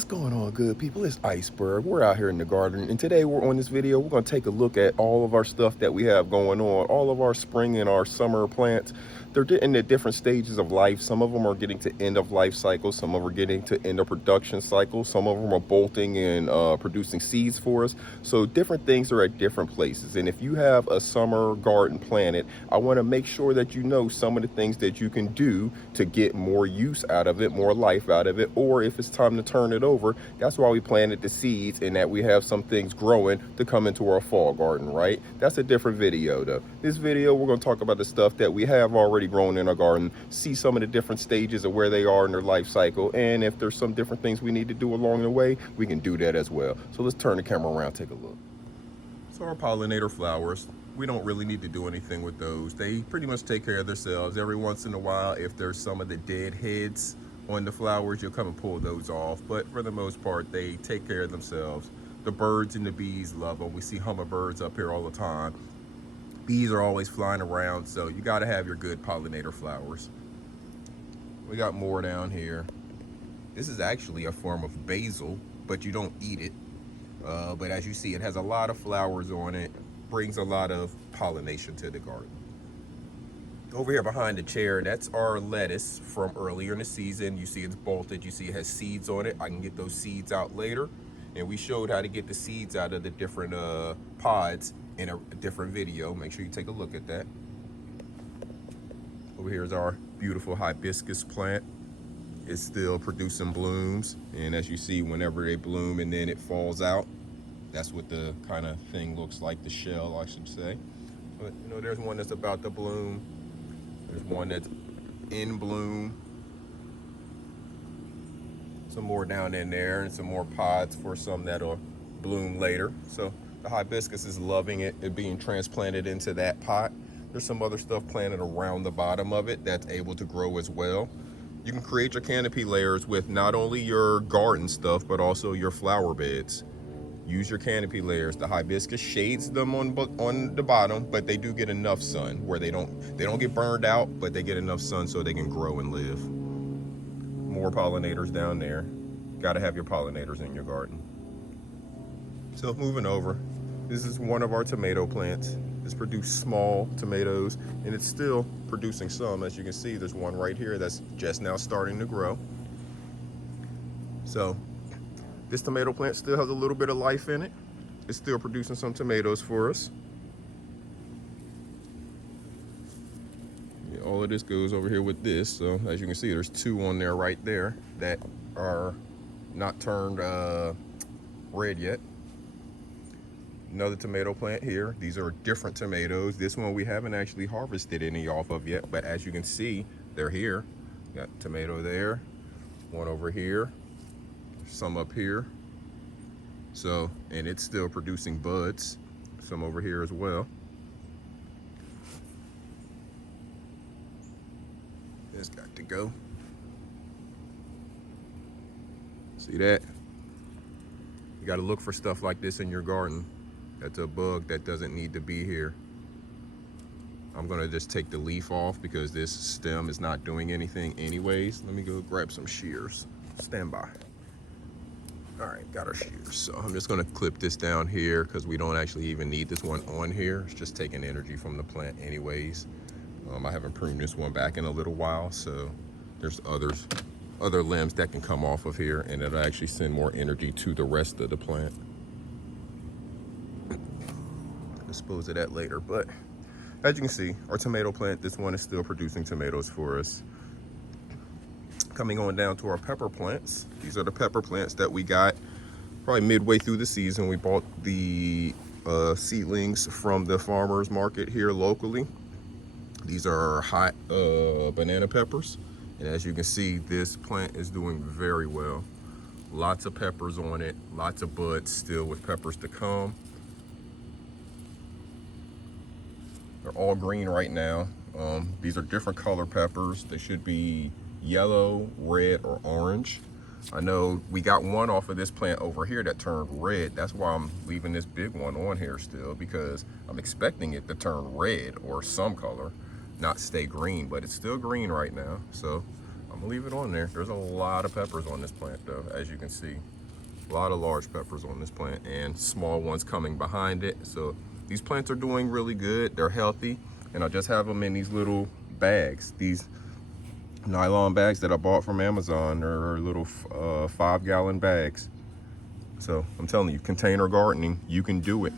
What's going on, good people? It's Iceberg. We're out here in the garden, and today we're on this video. We're going to take a look at all of our stuff that we have going on, all of our spring and our summer plants. They're in the different stages of life. Some of them are getting to end of life cycle. Some of them are getting to end of production cycle. Some of them are bolting and producing seeds for us. So different things are at different places. And if you have a summer garden planted, I want to make sure that you know some of the things that you can do to get more use out of it, more life out of it, or if it's time to turn it over. That's why we planted the seeds, and that we have some things growing to come into our fall garden, right? That's a different video though. This video, we're going to talk about the stuff that we have already grown in our garden, see some of the different stages of where they are in their life cycle, and if there's some different things we need to do along the way, we can do that as well. So let's turn the camera around, take a look. So our pollinator flowers, we don't really need to do anything with those. They pretty much take care of themselves. Every once in a while, if there's some of the dead heads on the flowers, you'll come and pull those off. But for the most part, they take care of themselves. The birds and the bees love them. We see hummingbirds up here all the time. Bees are always flying around, so you got to have your good pollinator flowers. We got more down here. This is actually a form of basil, but you don't eat it. But as you see, it has a lot of flowers on it, brings a lot of pollination to the garden. Over here behind the chair, that's our lettuce from earlier in the season. You see it's bolted, you see it has seeds on it. I can get those seeds out later. And we showed how to get the seeds out of the different pods in a different video. Make sure you take a look at that. Over here is our beautiful hibiscus plant. It's still producing blooms. And as you see, whenever they bloom and then it falls out, that's what the kind of thing looks like, the shell, I should say. But you know, there's one that's about to bloom. There's one that's in bloom. Some more down in there, and some more pods for some that'll bloom later. So the hibiscus is loving it being transplanted into that pot. There's some other stuff planted around the bottom of it that's able to grow as well. You can create your canopy layers with not only your garden stuff, but also your flower beds. Use your canopy layers. The hibiscus shades them on the bottom, but they do get enough sun where they don't get burned out, but they get enough sun so they can grow and live. More pollinators down there. Got to have your pollinators in your garden. So moving over, this is one of our tomato plants. It's produced small tomatoes, and it's still producing some. As you can see, there's one right here that's just now starting to grow. So this tomato plant still has a little bit of life in it. It's still producing some tomatoes for us. Yeah, all of this goes over here with this. So as you can see, there's two on there right there that are not turned red yet. Another tomato plant here. These are different tomatoes. This one we haven't actually harvested any off of yet, but as you can see, they're here. Got tomato there, one over here, some up here. So, and it's still producing buds, some over here as well. It's got to go. See that? You got to look for stuff like this in your garden. That's a bug that doesn't need to be here. I'm gonna just take the leaf off because this stem is not doing anything anyways. Let me go grab some shears. Stand by. All right, got our shears. So I'm just gonna clip this down here because we don't actually even need this one on here. It's just taking energy from the plant anyways. I haven't pruned this one back in a little while, so there's other limbs that can come off of here, and it'll actually send more energy to the rest of the plant. Dispose of that later, but as you can see, our tomato plant, this one is still producing tomatoes for us. Coming on down to our pepper plants. These are the pepper plants that we got probably midway through the season. We bought the seedlings from the farmers market here locally. These are hot banana peppers, and as you can see, this plant is doing very well. Lots of peppers on it, lots of buds still with peppers to come. They're all green right now. These are different color peppers. They should be yellow, red, or orange. I know we got one off of this plant over here that turned red. That's why I'm leaving this big one on here still, because I'm expecting it to turn red or some color, not stay green, but it's still green right now. So I'm I'm gonna leave it on there. There's a lot of peppers on this plant though, as you can see. A lot of large peppers on this plant and small ones coming behind it. So these plants are doing really good. They're healthy. And I just have them in these little bags, these nylon bags that I bought from Amazon. They're little 5-gallon bags. So I'm telling you, container gardening, you can do it.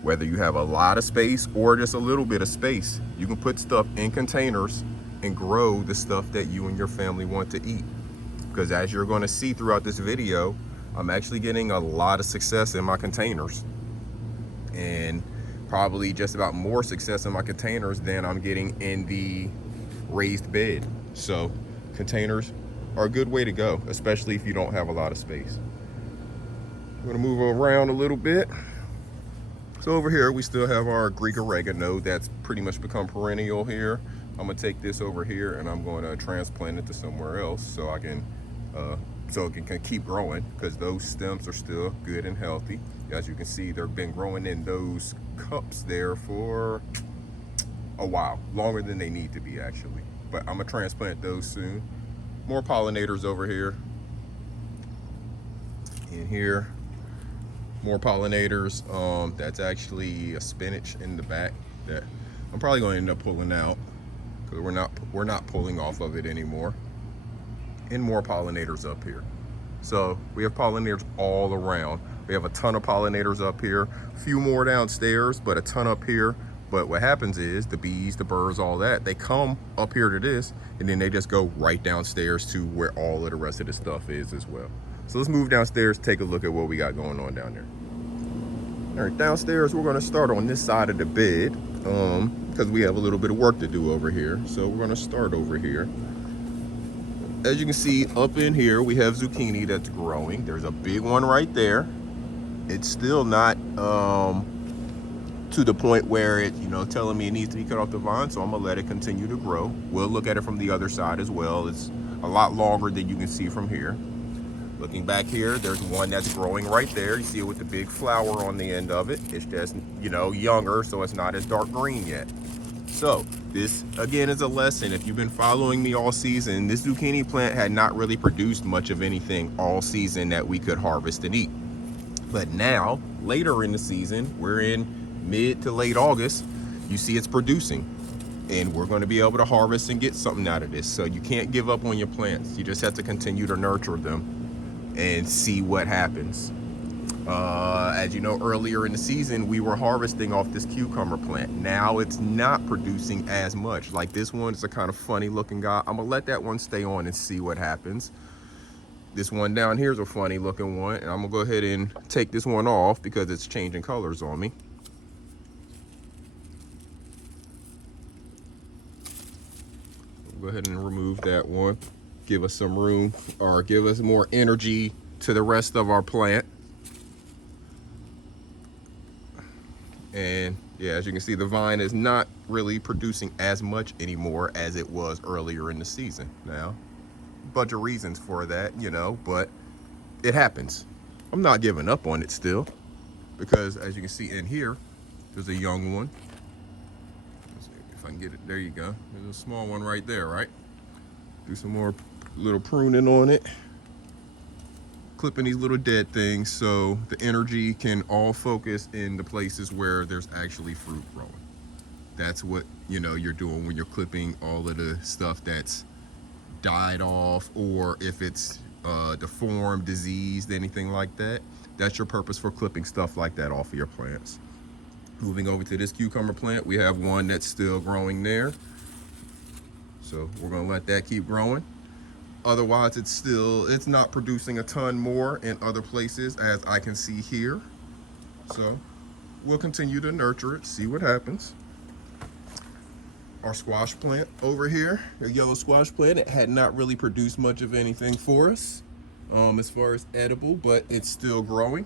Whether you have a lot of space or just a little bit of space, you can put stuff in containers and grow the stuff that you and your family want to eat. Because as you're going to see throughout this video, I'm actually getting a lot of success in my containers, and probably just about more success in my containers than I'm getting in the raised bed. So containers are a good way to go, especially if you don't have a lot of space. I'm gonna move around a little bit. So over here, we still have our Greek oregano that's pretty much become perennial here. I'm gonna take this over here and I'm gonna transplant it to somewhere else so I can, so it can keep growing, because those stems are still good and healthy. As you can see, they've been growing in those cups there for a while, longer than they need to be actually. But I'm gonna transplant those soon. More pollinators over here. In here, more pollinators. That's actually a spinach in the back that I'm probably going to end up pulling out, because we're not pulling off of it anymore. And more pollinators up here. So we have pollinators all around. We have a ton of pollinators up here, a few more downstairs, but a ton up here. But what happens is the bees, the birds, all that, they come up here to this, and then they just go right downstairs to where all of the rest of the stuff is as well. So let's move downstairs, take a look at what we got going on down there. All right, downstairs, we're gonna start on this side of the bed, because we have a little bit of work to do over here. So we're gonna start over here. As you can see, up in here, we have zucchini that's growing. There's a big one right there. It's still not to the point where it, telling me it needs to be cut off the vine, so I'm gonna let it continue to grow. We'll look at it from the other side as well. It's a lot longer than you can see from here. Looking back here, there's one that's growing right there. You see it with the big flower on the end of it. It's just, younger, so it's not as dark green yet. So this, again, is a lesson. If you've been following me all season, this zucchini plant had not really produced much of anything all season that we could harvest and eat. But now, later in the season, we're in mid to late August, you see it's producing. And we're going to be able to harvest and get something out of this. So you can't give up on your plants. You just have to continue to nurture them and see what happens. As you know, earlier in the season, we were harvesting off this cucumber plant. Now it's not producing as much. Like this one is a kind of funny looking guy. I'm gonna let that one stay on and see what happens. This one down here is a funny looking one, and I'm gonna go ahead and take this one off because it's changing colors on me. Go ahead and remove that one. Give us some room, or give us more energy to the rest of our plant. And yeah, as you can see, the vine is not really producing as much anymore as it was earlier in the season. Now, a bunch of reasons for that, but it happens. I'm not giving up on it still, because as you can see in here, there's a young one. Let's see if I can get it. There you go. There's a small one right there, right? Do some more little pruning on it. Clipping these little dead things so the energy can all focus in the places where there's actually fruit growing. That's what you're doing when you're clipping all of the stuff that's died off, or if it's deformed, diseased, anything like that. That's your purpose for clipping stuff like that off of your plants. Moving over to this cucumber plant, we have one that's still growing there. So we're gonna let that keep growing. Otherwise, it's not producing a ton more in other places, as I can see here. So we'll continue to nurture it, see what happens. Our squash plant over here, the yellow squash plant, it had not really produced much of anything for us as far as edible, but it's still growing.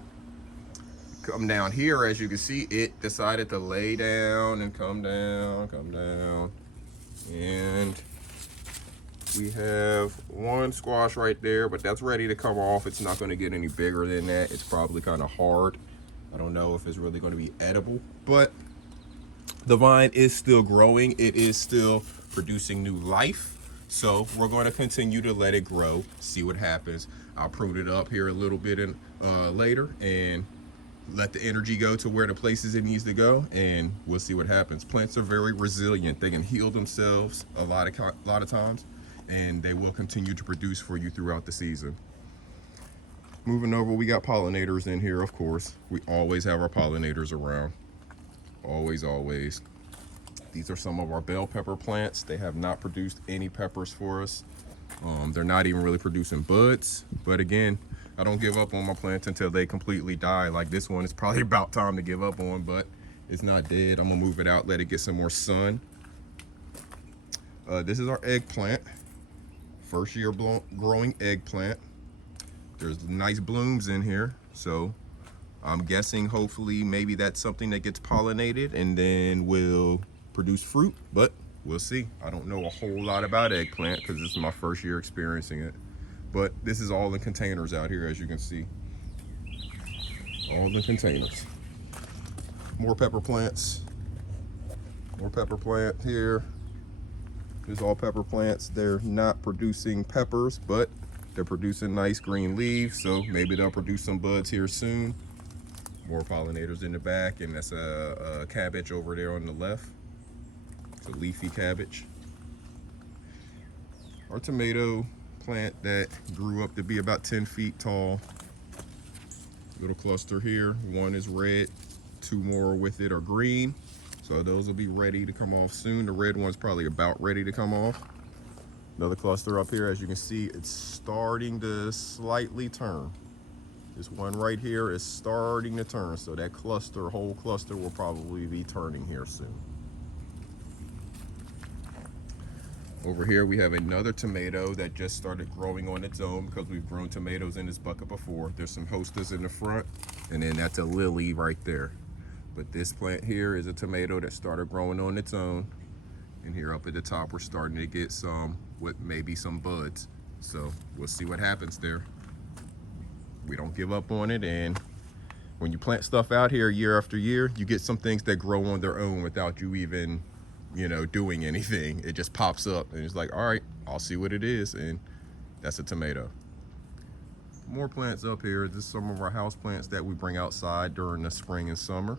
Come down here, as you can see, it decided to lay down and come down. And we have one squash right there, but that's ready to come off. It's not going to get any bigger than that. It's probably kind of hard. I don't know if it's really going to be edible, but the vine is still growing. It is still producing new life. So we're going to continue to let it grow, see what happens. I'll prune it up here a little bit later and let the energy go to where the places it needs to go, and we'll see what happens. Plants are very resilient. They can heal themselves a lot of times, and they will continue to produce for you throughout the season. Moving over, we got pollinators in here, of course. We always have our pollinators around. Always, always. These are some of our bell pepper plants. They have not produced any peppers for us. They're not even really producing buds. But again, I don't give up on my plants until they completely die. Like this one, it's probably about time to give up on, but it's not dead. I'm gonna move it out, let it get some more sun. This is our eggplant. First year growing eggplant. There's nice blooms in here, so I'm guessing hopefully maybe that's something that gets pollinated and then will produce fruit, but we'll see. I don't know a whole lot about eggplant because this is my first year experiencing it, but this is all in containers out here, as you can see. All the containers. More pepper plants. More pepper plant here. There's all pepper plants. They're not producing peppers, but they're producing nice green leaves, so maybe they'll produce some buds here soon. More pollinators in the back, and that's a cabbage over there on the left. It's a leafy cabbage. Our tomato plant that grew up to be about 10 feet tall. Little cluster here. One is red, two more with it are green. So those will be ready to come off soon. The red one's probably about ready to come off. Another cluster up here, as you can see, it's starting to slightly turn. This one right here is starting to turn, so that cluster, whole cluster, will probably be turning here soon. Over here we have another tomato that just started growing on its own because we've grown tomatoes in this bucket before. There's some hostas in the front, and then that's a lily right there. But this plant here is a tomato that started growing on its own. And here up at the top, we're starting to get some, with maybe some buds. So we'll see what happens there. We don't give up on it, and when you plant stuff out here year after year, you get some things that grow on their own without you even, doing anything. It just pops up, and it's like, all right, I'll see what it is, and that's a tomato. More plants up here. This is some of our house plants that we bring outside during the spring and summer.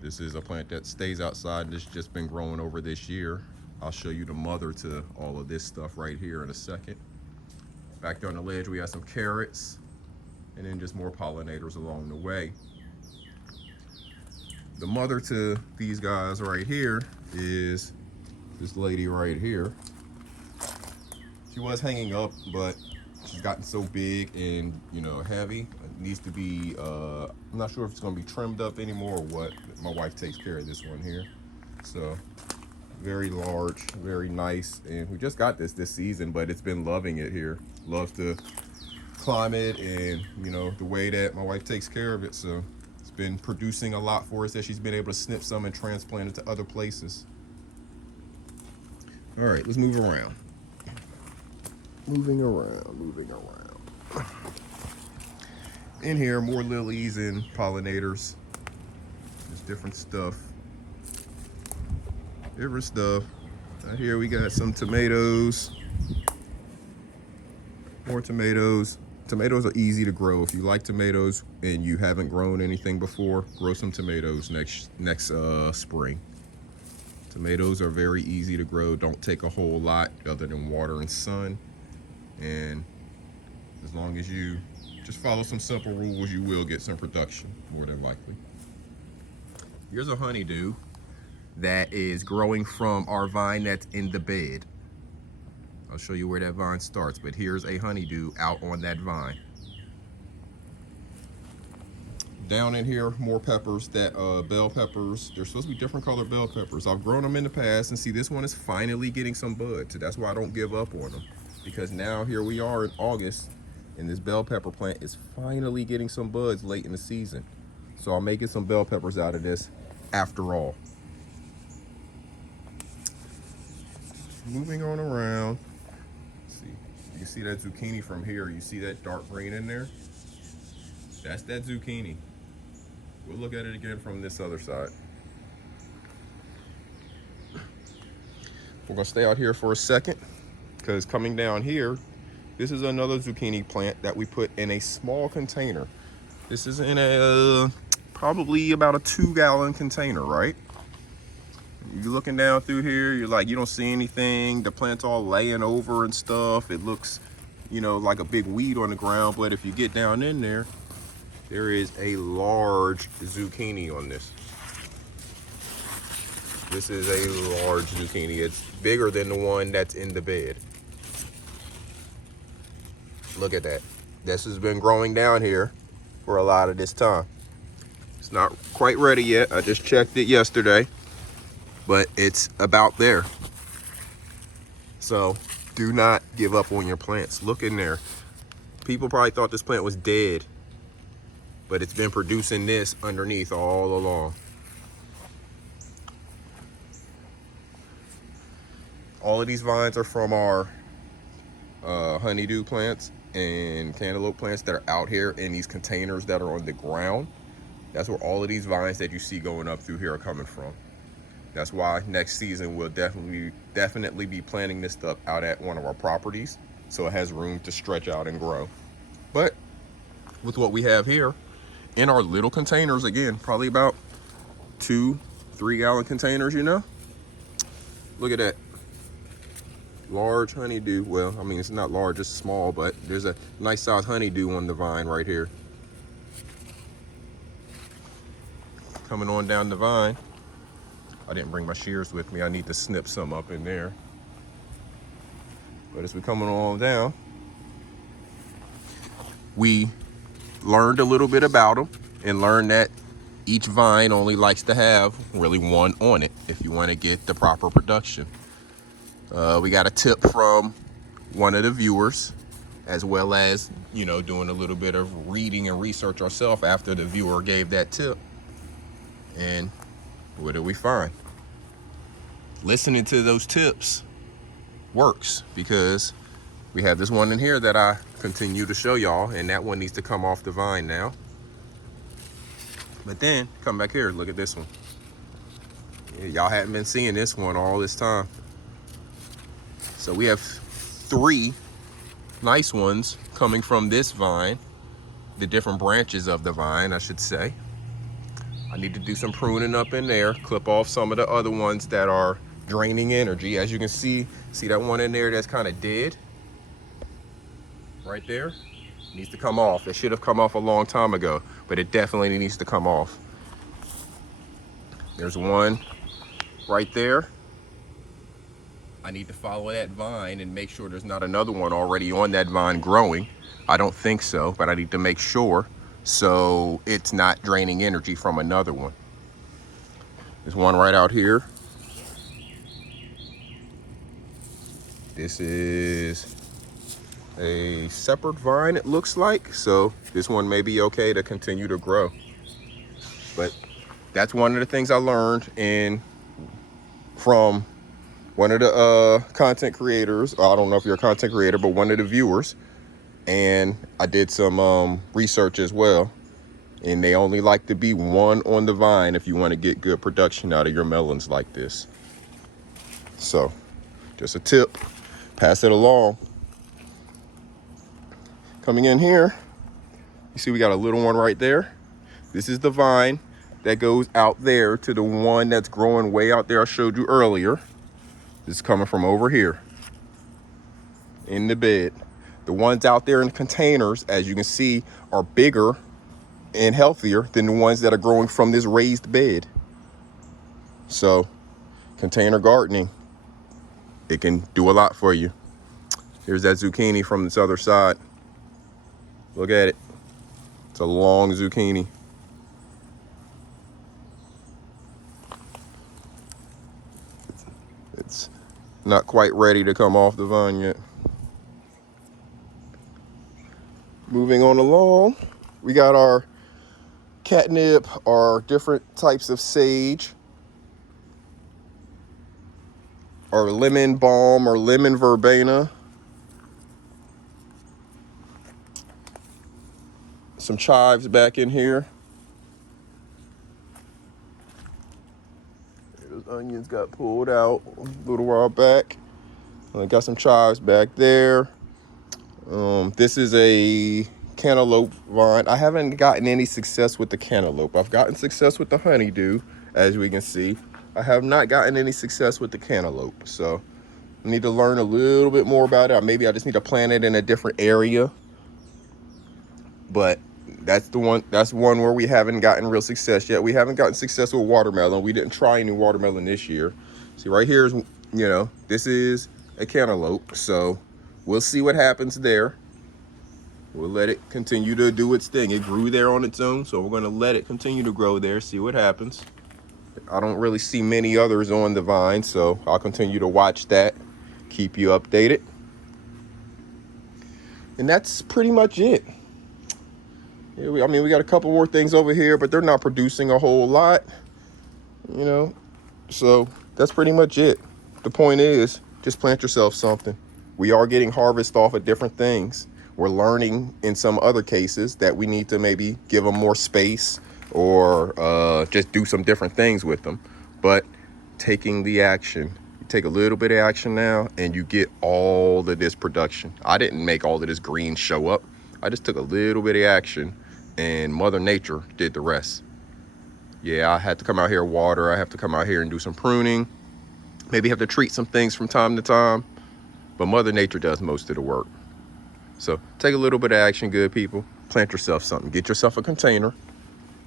This is a plant that stays outside and it's just been growing over this year. I'll show you the mother to all of this stuff right here in a second. Back there on the ledge, we have some carrots, and then just more pollinators along the way. The mother to these guys right here is this lady right here. She was hanging up, but she's gotten so big and heavy. It needs to be, I'm not sure if it's gonna be trimmed up anymore or what. My wife takes care of this one here. So very large, very nice. And we just got this season, but it's been loving it here. Loves to climb it, and the way that my wife takes care of it. So it's been producing a lot for us that she's been able to snip some and transplant it to other places. All right, let's move around. Moving around. In here, more lilies and pollinators. There's different stuff. Different stuff. Out here we got some tomatoes. More tomatoes. Tomatoes are easy to grow. If you like tomatoes and you haven't grown anything before, grow some tomatoes next spring. Tomatoes are very easy to grow. Don't take a whole lot other than water and sun. And as long as you just follow some simple rules, you will get some production, more than likely. Here's a honeydew that is growing from our vine that's in the bed. I'll show you where that vine starts, but here's a honeydew out on that vine. Down in here, more peppers, that bell peppers. They're supposed to be different color bell peppers. I've grown them in the past, and see, this one is finally getting some buds. So that's why I don't give up on them. Because now here we are in August, and this bell pepper plant is finally getting some buds late in the season. So I'm making some bell peppers out of this after all. Moving on around. Let's see, you can see that zucchini from here. You see that dark green in there? That's that zucchini. We'll look at it again from this other side. We're gonna stay out here for a second. Because coming down here, this is another zucchini plant that we put in a small container. This is in a probably about a 2-gallon container, right? You're looking down through here, you're like, you don't see anything. The plant's all laying over and stuff. It looks, you know, like a big weed on the ground. But if you get down in there, there is a large zucchini on this. This is a large zucchini. It's bigger than the one that's in the bed. Look at that. This has been growing down here for a lot of this time. It's not quite ready yet. I just checked it yesterday, but it's about there. So do not give up on your plants. Look in there. People probably thought this plant was dead, but it's been producing this underneath all along. All of these vines are from our honeydew plants and cantaloupe plants that are out here in these containers that are on the ground. That's where all of these vines that you see going up through here are coming from. That's why next season we'll definitely be planting this stuff out at one of our properties, so it has room to stretch out and grow. But with what we have here in our little containers, again, probably about 2-3 gallon containers, you know, look at that. Large honeydew. Well, I mean, it's not large, it's small, but there's a nice size honeydew on the vine right here. Coming on down the vine. I didn't bring my shears with me. I need to snip some up in there. But as we're coming on down, we learned a little bit about them and learned that each vine only likes to have really one on it if you want to get the proper production. We got a tip from one of the viewers, as well as, you know, doing a little bit of reading and research ourselves after the viewer gave that tip. And what do we find? Listening to those tips works, because we have this one in here that I continue to show y'all, and that one needs to come off the vine now. But then come back here, look at this one. Y'all hadn't been seeing this one all this time. So we have 3 nice ones coming from this vine, the different branches of the vine, I should say. I need to do some pruning up in there, clip off some of the other ones that are draining energy. As you can see that one in there that's kind of dead? Right there? Needs to come off. It should have come off a long time ago, but it definitely needs to come off. There's one right there. I need to follow that vine and make sure there's not another one already on that vine growing. I don't think so, but I need to make sure so it's not draining energy from another one. There's one right out here. This is a separate vine, it looks like. So this one may be okay to continue to grow. But that's one of the things I learned from one of the content creators. I don't know if you're a content creator, but one of the viewers. And I did some research as well. And they only like to be one on the vine if you want to get good production out of your melons like this. So just a tip, pass it along. Coming in here, you see we got a little one right there. This is the vine that goes out there to the one that's growing way out there I showed you earlier. This is coming from over here in the bed. The ones out there in the containers, as you can see, are bigger and healthier than the ones that are growing from this raised bed. So container gardening, it can do a lot for you. Here's that zucchini from this other side. Look at it. It's a long zucchini. It's not quite ready to come off the vine yet. Moving on along, we got our catnip, our different types of sage, our lemon balm or lemon verbena, some chives back in here. Those onions got pulled out a little while back. I got some chives back there. This is a cantaloupe vine. I haven't gotten any success with the cantaloupe. I've gotten success with the honeydew, as we can see. I have not gotten any success with the cantaloupe. So I need to learn a little bit more about it. Maybe I just need to plant it in a different area. But that's one where we haven't gotten real success yet. We haven't gotten success with watermelon. We didn't try any watermelon this year. See, right here is, this is a cantaloupe. So we'll see what happens there. We'll let it continue to do its thing. It grew there on its own, so we're going to let it continue to grow there, see what happens. I don't really see many others on the vine, so I'll continue to watch that, keep you updated. And that's pretty much it. I mean, we got a couple more things over here, but they're not producing a whole lot, So that's pretty much it. The point is, just plant yourself something. We are getting harvest off of different things. We're learning in some other cases that we need to maybe give them more space or just do some different things with them. But taking the action, you take a little bit of action now and you get all of this production. I didn't make all of this green show up. I just took a little bit of action and Mother Nature did the rest. Yeah, I had to come out here, water. I have to come out here and do some pruning. Maybe have to treat some things from time to time. But Mother Nature does most of the work. So take a little bit of action, good people. Plant yourself something. Get yourself a container.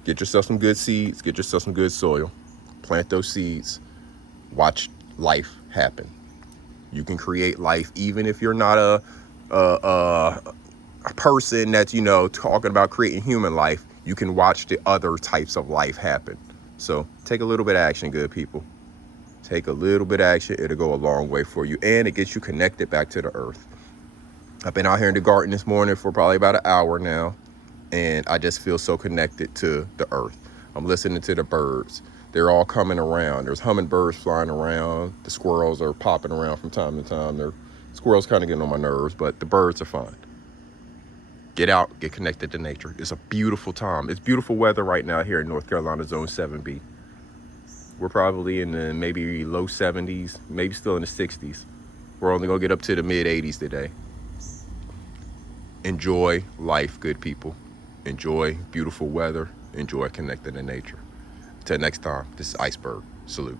Get yourself some good seeds. Get yourself some good soil. Plant those seeds. Watch life happen. You can create life even if you're not a person that's, talking about creating human life. You can watch the other types of life happen. So take a little bit of action, good people. Take a little bit of action. It'll go a long way for you. And it gets you connected back to the earth. I've been out here in the garden this morning for probably about an hour now, and I just feel so connected to the earth. I'm listening to the birds. They're all coming around. There's hummingbirds flying around. The squirrels are popping around from time to time. Squirrels kind of getting on my nerves, but the birds are fine. Get out, get connected to nature. It's a beautiful time. It's beautiful weather right now here in North Carolina, Zone 7B. We're probably in the maybe low 70s, maybe still in the 60s. We're only gonna get up to the mid 80s today. Enjoy life, good people. Enjoy beautiful weather. Enjoy connecting to nature. Until next time, this is Iceberg. Salute.